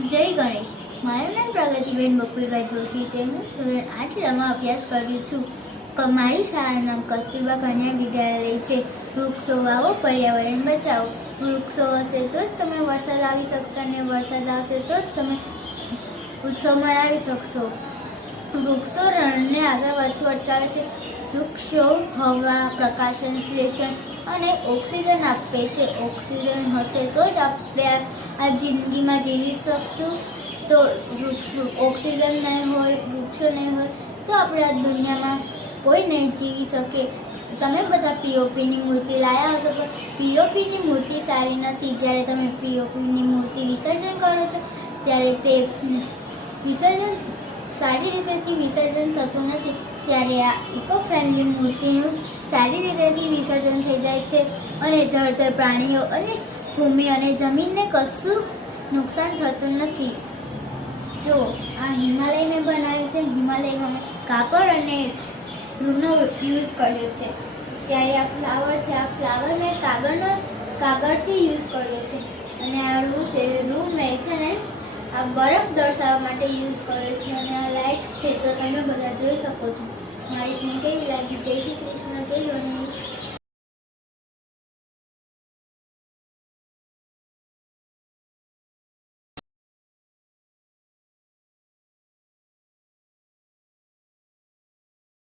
જય ગણેશ. મારું નામ પ્રગતિબેન બકુલભાઈ જોશી છે. હું ધોરણ 8માં અભ્યાસ કરું છું. મારી શાળાનું નામ કસ્તુરબા કન્યા વિદ્યાલય છે. વૃક્ષો વાવો, પર્યાવરણ બચાવો. વૃક્ષો હશે તો જ તમે વરસાદ આવી શકશે અને વરસાદ આવશે તો જ તમે ઉત્સવ મનાવી શકશો. વૃક્ષો રણને આગળ વધતું અટકાવે છે. વૃક્ષો હવા, પ્રકાશ સંશ્લેષણ અને ઓક્સિજન આપે છે. ઓક્સિજન હશે તો જ આપણે આ જિંદગીમાં જીવી શકશું. તો ઓક્સિજન નહીં હોય, વૃક્ષો નહીં હોય તો આપણે આ દુનિયામાં કોઈ નહીં જીવી શકે. તમે બધા પીઓપીની મૂર્તિ લાવ્યા હશો, પણ પીઓપીની મૂર્તિ સારી નથી. જ્યારે તમે પીઓપીની મૂર્તિ વિસર્જન કરો છો ત્યારે તે વિસર્જન સારી રીતેથી વિસર્જન થતું નથી. ત્યારે આ ઇકો ફ્રેન્ડલી મૂર્તિનું સારી રીતેથી વિસર્જન થઈ જાય છે અને જળચર પ્રાણીઓ અને ભૂમિ અને જમીનને કશું નુકસાન થતું નથી. જો આ હિમાલય મેં બનાવ્યું છે. હિમાલયમાં મેં કાપડ અને રૂનો યુઝ કર્યો છે. ત્યારે આ ફ્લાવર છે, આ ફ્લાવર મેં કાગળથી યુઝ કર્યો છે. અને આ રૂ છે, રૂ મેં છે ને આ બરફ દર્શાવવા માટે યુઝ કર્યો છે. અને આ લાઇટ્સ છે તો તમે બધા જોઈ શકો છો. મારી ફિલ્મ કેવી લાગી? જય શ્રી કૃષ્ણ, જય ગણેશ.